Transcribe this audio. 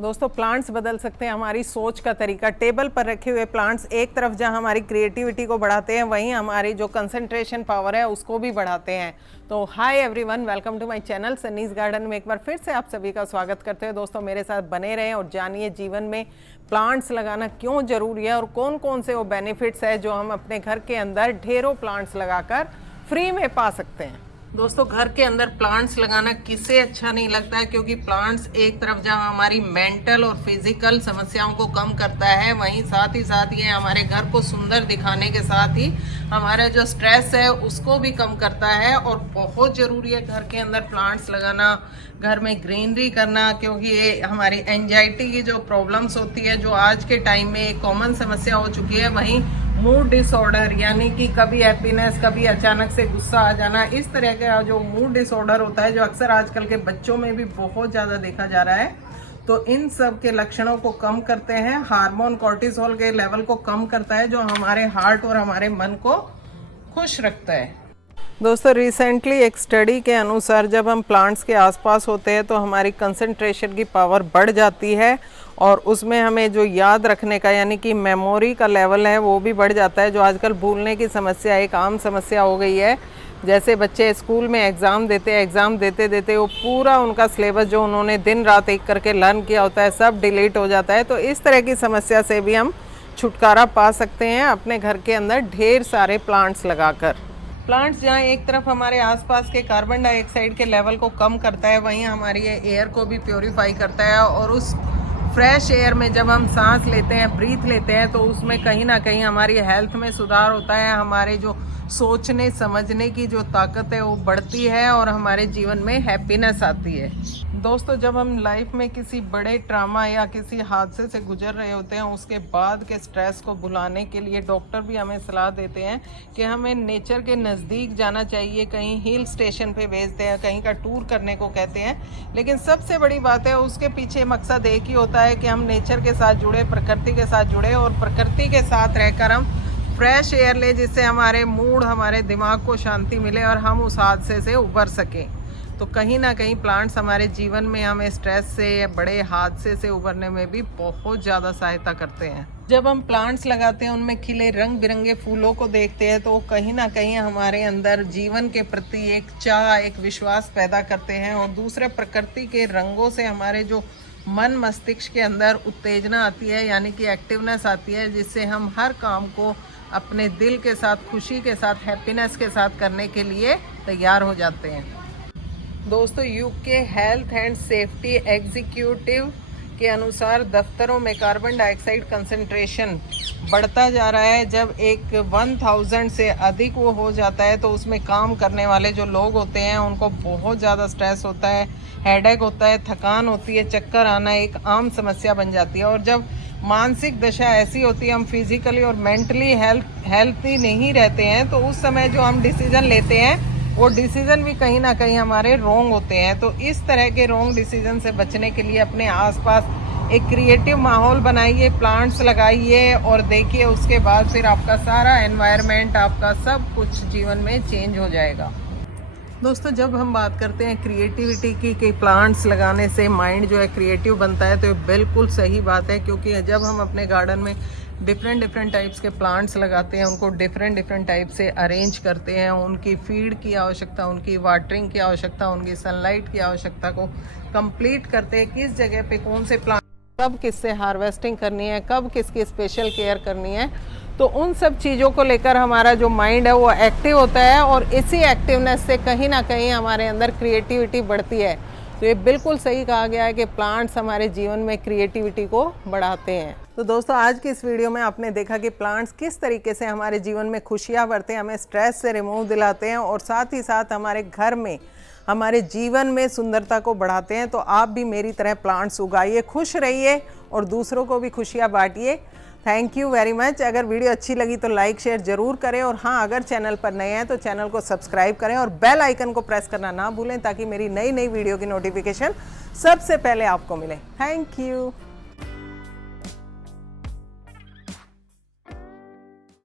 दोस्तों प्लांट्स बदल सकते हैं हमारी सोच का तरीका। टेबल पर रखे हुए प्लांट्स एक तरफ जहां हमारी क्रिएटिविटी को बढ़ाते हैं, वहीं हमारी जो कंसंट्रेशन पावर है उसको भी बढ़ाते हैं। तो hi everyone, welcome to my channel Sunny's garden में एक बार फिर से आप सभी का स्वागत करते हैं। दोस्तों मेरे साथ बने रहें और जानिए जीवन में प्लांट्स लगाना क्यों ज़रूरी है और कौन कौन से वो बेनिफिट्स है जो हम अपने घर के अंदर ढेरों प्लांट्स लगाकर फ्री में पा सकते हैं। दोस्तों घर के अंदर प्लांट्स लगाना किसे अच्छा नहीं लगता है, क्योंकि प्लांट्स एक तरफ जहां हमारी मेंटल और फिजिकल समस्याओं को कम करता है, वहीं साथ ही साथ ये हमारे घर को सुंदर दिखाने के साथ ही हमारा जो स्ट्रेस है उसको भी कम करता है। और बहुत ज़रूरी है घर के अंदर प्लांट्स लगाना, घर में ग्रीनरी करना, क्योंकि ये हमारी एंजाइटी की जो प्रॉब्लम्स होती है, जो आज के टाइम में एक कॉमन समस्या हो चुकी है, वहीं मूड डिसऑर्डर यानी कि कभी हैप्पीनेस, कभी अचानक से गुस्सा आ जाना, इस तरह का जो मूड डिसऑर्डर होता है, जो अक्सर आजकल के बच्चों में भी बहुत ज़्यादा देखा जा रहा है, तो इन सब के लक्षणों को कम करते हैं। हार्मोन कॉर्टिसोल के लेवल को कम करता है, जो हमारे हार्ट और हमारे मन को खुश रखता है। दोस्तों रिसेंटली एक स्टडी के अनुसार जब हम प्लांट्स के आसपास होते हैं तो हमारी कंसंट्रेशन की पावर बढ़ जाती है और उसमें हमें जो याद रखने का यानी कि मेमोरी का लेवल है वो भी बढ़ जाता है। जो आजकल भूलने की समस्या एक आम समस्या हो गई है। जैसे बच्चे स्कूल में एग्ज़ाम देते हैं, एग्ज़ाम देते देते वो पूरा उनका सिलेबस जो उन्होंने दिन रात एक करके लर्न किया होता है सब डिलीट हो जाता है। तो इस तरह की समस्या से भी हम छुटकारा पा सकते हैं अपने घर के अंदर ढेर सारे प्लांट्स लगाकर। प्लांट्स जहाँ एक तरफ हमारे आसपास के कार्बन डाइऑक्साइड के लेवल को कम करता है, वहीं हमारी ये एयर को भी प्योरीफाई करता है। और उस फ्रेश एयर में जब हम सांस लेते हैं, ब्रीथ लेते हैं, तो उसमें कहीं ना कहीं हमारी हेल्थ में सुधार होता है, हमारे जो सोचने समझने की जो ताकत है वो बढ़ती है और हमारे जीवन में हैप्पीनेस आती है। दोस्तों जब हम लाइफ में किसी बड़े ट्रामा या किसी हादसे से गुजर रहे होते हैं, उसके बाद के स्ट्रेस को भुलाने के लिए डॉक्टर भी हमें सलाह देते हैं कि हमें नेचर के नज़दीक जाना चाहिए, कहीं हिल स्टेशन पे भेजते हैं, कहीं का टूर करने को कहते हैं। लेकिन सबसे बड़ी बात है उसके पीछे मकसद एक ही होता है कि हम नेचर के साथ जुड़े, प्रकृति के साथ जुड़े और प्रकृति के साथ रहकर हम फ्रेश एयर ले, जिससे हमारे मूड, हमारे दिमाग को शांति मिले और हम उस हादसे से उबर सकें। तो कहीं ना कहीं प्लांट्स हमारे जीवन में हमें स्ट्रेस से या बड़े हादसे से उबरने में भी बहुत ज़्यादा सहायता करते हैं। जब हम प्लांट्स लगाते हैं, उनमें खिले रंग बिरंगे फूलों को देखते हैं, तो कहीं ना कहीं हमारे अंदर जीवन के प्रति एक चाह, एक विश्वास पैदा करते हैं। और दूसरे प्रकृति के रंगों से हमारे जो मन मस्तिष्क के अंदर उत्तेजना आती है, यानी कि एक्टिवनेस आती है, जिससे हम हर काम को अपने दिल के साथ, खुशी के साथ, हैप्पीनेस के साथ करने के लिए तैयार हो जाते हैं। दोस्तों UK health and safety executive के अनुसार दफ्तरों में कार्बन डाइऑक्साइड कंसंट्रेशन बढ़ता जा रहा है। जब एक 1000 से अधिक वो हो जाता है तो उसमें काम करने वाले जो लोग होते हैं उनको बहुत ज़्यादा स्ट्रेस होता है, हेडेक होता है, थकान होती है, चक्कर आना एक आम समस्या बन जाती है। और जब मानसिक दशा ऐसी होती है, हम फिजिकली और मेंटली हेल्थी नहीं रहते हैं, तो उस समय जो हम डिसीजन लेते हैं वो डिसीजन भी कहीं ना कहीं हमारे रॉन्ग होते हैं। तो इस तरह के रॉन्ग डिसीजन से बचने के लिए अपने आसपास एक क्रिएटिव माहौल बनाइए, प्लांट्स लगाइए और देखिए उसके बाद फिर आपका सारा एनवायरनमेंट, आपका सब कुछ जीवन में चेंज हो जाएगा। दोस्तों जब हम बात करते हैं क्रिएटिविटी की कि प्लांट्स लगाने से माइंड जो है क्रिएटिव बनता है, तो ये बिल्कुल सही बात है। क्योंकि जब हम अपने गार्डन में डिफरेंट टाइप्स के प्लांट्स लगाते हैं, उनको डिफरेंट टाइप से अरेंज करते हैं, उनकी फीड की आवश्यकता, उनकी वाटरिंग की आवश्यकता, उनकी सनलाइट की आवश्यकता को कंप्लीट करते हैं, किस जगह पे कौन से प्लांट, कब किससे हार्वेस्टिंग करनी है, कब किसकी स्पेशल केयर करनी है, तो उन सब चीज़ों को लेकर हमारा जो माइंड है वो एक्टिव होता है और इसी एक्टिवनेस से कहीं ना कहीं हमारे अंदर क्रिएटिविटी बढ़ती है। तो ये बिल्कुल सही कहा गया है कि प्लांट्स हमारे जीवन में क्रिएटिविटी को बढ़ाते हैं। तो दोस्तों आज की इस वीडियो में आपने देखा कि प्लांट्स किस तरीके से हमारे जीवन में खुशियाँ भरते हैं, हमें स्ट्रेस से रिमूव दिलाते हैं और साथ ही साथ हमारे घर में, हमारे जीवन में सुंदरता को बढ़ाते हैं। तो आप भी मेरी तरह प्लांट्स उगाइए, खुश रहिए और दूसरों को भी खुशियाँ बांटिए। Thank you very much. अगर वीडियो अच्छी लगी तो लाइक शेयर ज़रूर करें और हाँ, अगर चैनल पर नए हैं तो चैनल को सब्सक्राइब करें और बेल आइकन को प्रेस करना ना भूलें, ताकि मेरी नई वीडियो की नोटिफिकेशन सबसे पहले आपको मिले। Thank you.